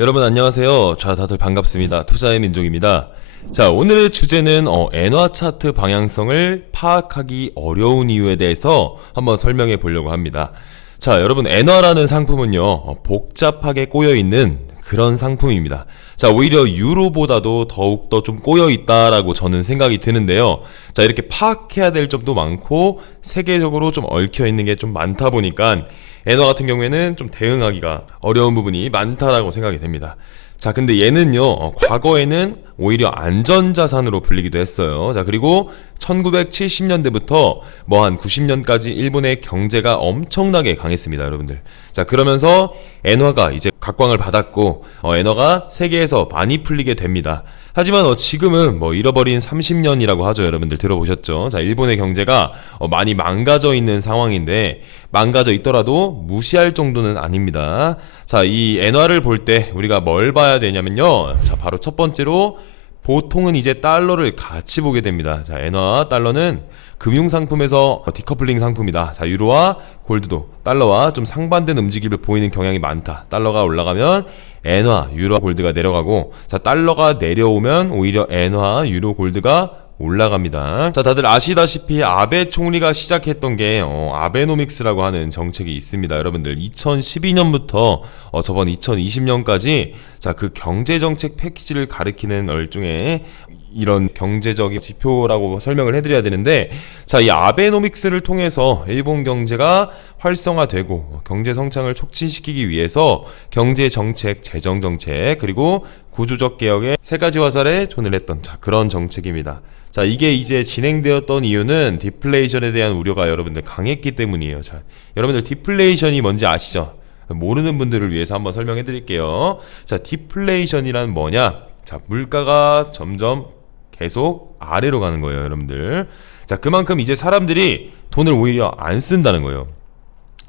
여러분 안녕하세요. 자, 다들 반갑습니다. 투자의 민족입니다. 자, 오늘의 주제는 엔화 차트 방향성을 파악하기 어려운 이유에 대해서 한번 설명해 보려고 합니다. 자, 여러분 엔화라는 상품은요, 복잡하게 꼬여있는 그런 상품입니다. 자, 오히려 유로보다도 더욱더 좀 꼬여있다라고 저는 생각이 드는데요. 자, 이렇게 파악해야 될 점도 많고 세계적으로 좀 얽혀있는 게 좀 많다 보니까 엔화 같은 경우에는 좀 대응하기가 어려운 부분이 많다라고 생각이 됩니다. 자, 근데 얘는요, 과거에는 오히려 안전자산으로 불리기도 했어요. 자, 그리고 1970년대부터 뭐 한 90년까지 일본의 경제가 엄청나게 강했습니다, 여러분들. 자, 그러면서 엔화가 이제 각광을 받았고, 엔화가 세계에서 많이 풀리게 됩니다. 하지만 지금은 뭐 잃어버린 30년이라고 하죠. 여러분들 들어보셨죠? 자, 일본의 경제가 많이 망가져 있는 상황인데, 망가져 있더라도 무시할 정도는 아닙니다. 자, 이 엔화를 볼 때 우리가 뭘 봐야 되냐면요. 자, 바로 첫 번째로 보통은 이제 달러를 같이 보게 됩니다. 자, 엔화와 달러는 금융상품에서 디커플링 상품이다. 자, 유로와 골드도 달러와 좀 상반된 움직임을 보이는 경향이 많다. 달러가 올라가면 엔화, 유로, 골드가 내려가고, 자, 달러가 내려오면 오히려 엔화, 유로, 골드가 올라갑니다. 자, 다들 아시다시피 아베 총리가 시작했던 게 아베노믹스라고 하는 정책이 있습니다. 여러분들 2012년부터 저번 2020년까지 자, 그 경제정책 패키지를 가리키는 일종의 이런 경제적인 지표라고 설명을 해드려야 되는데, 자, 이 아베노믹스를 통해서 일본 경제가 활성화되고 경제 성장을 촉진시키기 위해서 경제 정책, 재정 정책, 그리고 구조적 개혁의 세 가지 화살에 촌을 했던 그런 정책입니다. 자, 이게 이제 진행되었던 이유는 디플레이션에 대한 우려가 여러분들 강했기 때문이에요. 자, 여러분들 디플레이션이 뭔지 아시죠? 모르는 분들을 위해서 한번 설명해 드릴게요. 자, 디플레이션이란 뭐냐? 자, 물가가 점점 계속 아래로 가는 거예요, 여러분들. 자, 그만큼 이제 사람들이 돈을 오히려 안 쓴다는 거예요.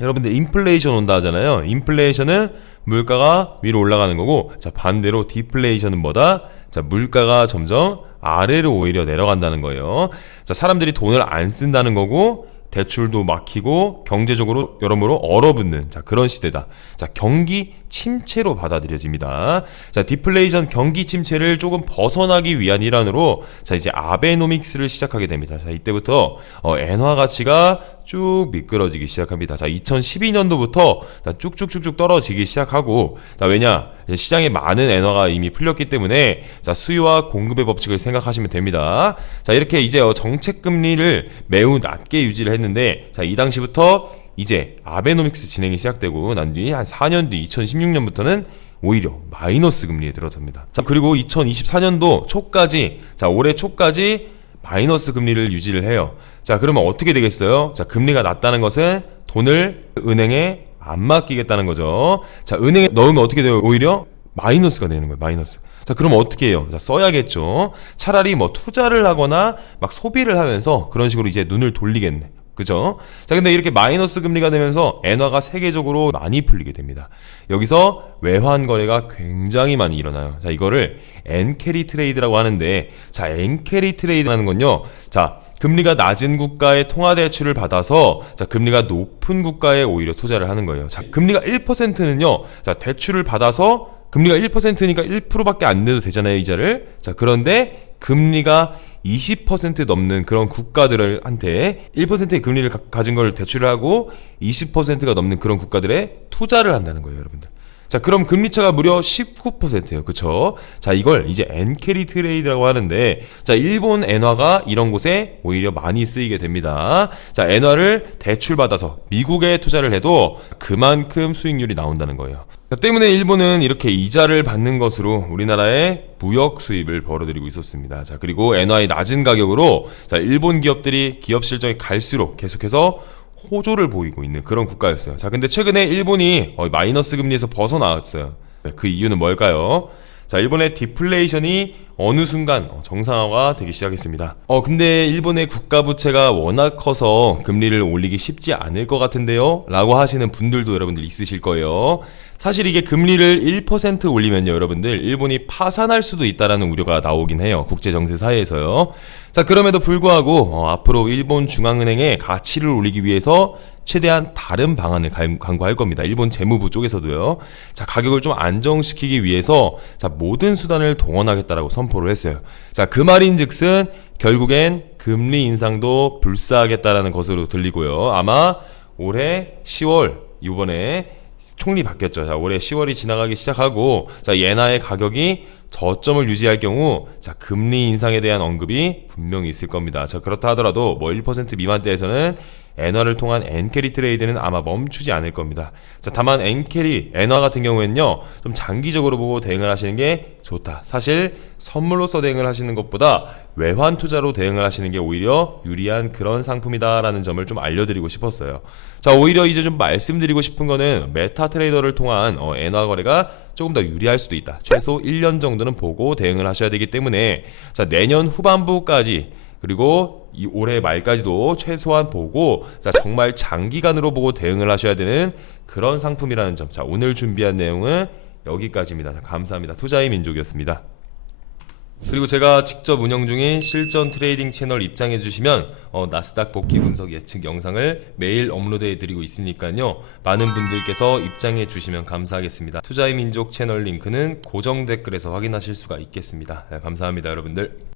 여러분들 인플레이션 온다 하잖아요. 인플레이션은 물가가 위로 올라가는 거고, 자, 반대로 디플레이션은 뭐다? 자, 물가가 점점 아래로 오히려 내려간다는 거예요. 자, 사람들이 돈을 안 쓴다는 거고, 대출도 막히고 경제적으로 여러모로 얼어붙는 그런 시대다. 자, 경기 침체로 받아들여집니다. 자, 디플레이션 경기 침체를 조금 벗어나기 위한 일환으로 자, 이제 아베노믹스를 시작하게 됩니다. 자, 이때부터 엔화 가치가 쭉 미끄러지기 시작합니다. 자, 2012년도부터 자, 쭉쭉쭉쭉 떨어지기 시작하고, 자, 왜냐? 시장에 많은 엔화가 이미 풀렸기 때문에 자, 수요와 공급의 법칙을 생각하시면 됩니다. 자, 이렇게 이제 정책 금리를 매우 낮게 유지를 했는데, 자, 이 당시부터 이제 아베노믹스 진행이 시작되고 난 뒤 한 4년 뒤 2016년부터는 오히려 마이너스 금리에 들어섭니다. 자, 그리고 2024년도 초까지, 자, 올해 초까지 마이너스 금리를 유지를 해요. 자, 그러면 어떻게 되겠어요? 자, 금리가 낮다는 것은 돈을 은행에 안 맡기겠다는 거죠. 자, 은행에 넣으면 어떻게 돼요? 오히려 마이너스가 되는 거예요. 마이너스. 자, 그럼 어떻게 해요? 자, 써야겠죠. 차라리 뭐 투자를 하거나 막 소비를 하면서 그런 식으로 이제 눈을 돌리겠네. 그죠? 자, 근데 이렇게 마이너스 금리가 되면서 엔화가 세계적으로 많이 풀리게 됩니다. 여기서 외환 거래가 굉장히 많이 일어나요. 자, 이거를 엔캐리 트레이드라고 하는데, 자, 엔캐리 트레이드라는 건요, 자, 금리가 낮은 국가의 통화 대출을 받아서 자, 금리가 높은 국가에 오히려 투자를 하는 거예요. 자, 금리가 1%는요, 자, 대출을 받아서 금리가 1%니까 1%밖에 안 내도 되잖아요, 이자를. 자, 그런데 금리가 20% 넘는 그런 국가들한테 1%의 금리를 가진 걸 대출을 하고 20%가 넘는 그런 국가들에 투자를 한다는 거예요, 여러분들. 자, 그럼 금리차가 무려 19%예요. 그쵸? 자, 이걸 이제 엔캐리 트레이드라고 하는데, 자, 일본 엔화가 이런 곳에 오히려 많이 쓰이게 됩니다. 자, 엔화를 대출받아서 미국에 투자를 해도 그만큼 수익률이 나온다는 거예요. 때문에 일본은 이렇게 이자를 받는 것으로 우리나라의 무역 수입을 벌어들이고 있었습니다. 자, 그리고 엔화의 낮은 가격으로 자, 일본 기업들이 기업 실적이 갈수록 계속해서 호조를 보이고 있는 그런 국가였어요. 자, 근데 최근에 일본이 마이너스 금리에서 벗어나왔어요. 그 이유는 뭘까요? 자, 일본의 디플레이션이 어느 순간 정상화가 되기 시작했습니다. 근데 일본의 국가 부채가 워낙 커서 금리를 올리기 쉽지 않을 것 같은데요? 라고 하시는 분들도 여러분들 있으실 거예요. 사실 이게 금리를 1% 올리면요, 여러분들 일본이 파산할 수도 있다라는 우려가 나오긴 해요. 국제정세사에서요. 자, 그럼에도 불구하고 앞으로 일본 중앙은행의 가치를 올리기 위해서 최대한 다른 방안을 강구할 겁니다. 일본 재무부 쪽에서도요. 자, 가격을 좀 안정시키기 위해서 자, 모든 수단을 동원하겠다라고 선포를 했어요. 자, 그 말인즉슨 결국엔 금리 인상도 불사하겠다라는 것으로 들리고요. 아마 올해 10월 이번에 총리 바뀌었죠. 자, 올해 10월이 지나가기 시작하고 자, 엔화의 가격이 저점을 유지할 경우 자, 금리 인상에 대한 언급이 분명히 있을 겁니다. 자, 그렇다 하더라도 뭐 1% 미만대에서는 엔화를 통한 엔캐리 트레이드는 아마 멈추지 않을 겁니다. 자, 다만 엔캐리, 엔화 같은 경우에는요, 좀 장기적으로 보고 대응을 하시는 게 좋다. 사실 선물로서 대응을 하시는 것보다 외환 투자로 대응을 하시는 게 오히려 유리한 그런 상품이다라는 점을 좀 알려드리고 싶었어요. 자, 오히려 이제 좀 말씀드리고 싶은 거는 메타 트레이더를 통한 엔화 거래가 조금 더 유리할 수도 있다. 최소 1년 정도는 보고 대응을 하셔야 되기 때문에 자, 내년 후반부까지 그리고 이 올해 말까지도 최소한 보고 자, 정말 장기간으로 보고 대응을 하셔야 되는 그런 상품이라는 점. 자, 오늘 준비한 내용은 여기까지입니다. 자, 감사합니다. 투자의 민족이었습니다. 그리고 제가 직접 운영 중인 실전 트레이딩 채널 입장해 주시면 나스닥 복귀 분석 예측 영상을 매일 업로드해 드리고 있으니까요. 많은 분들께서 입장해 주시면 감사하겠습니다. 투자의 민족 채널 링크는 고정 댓글에서 확인하실 수가 있겠습니다. 감사합니다, 여러분들.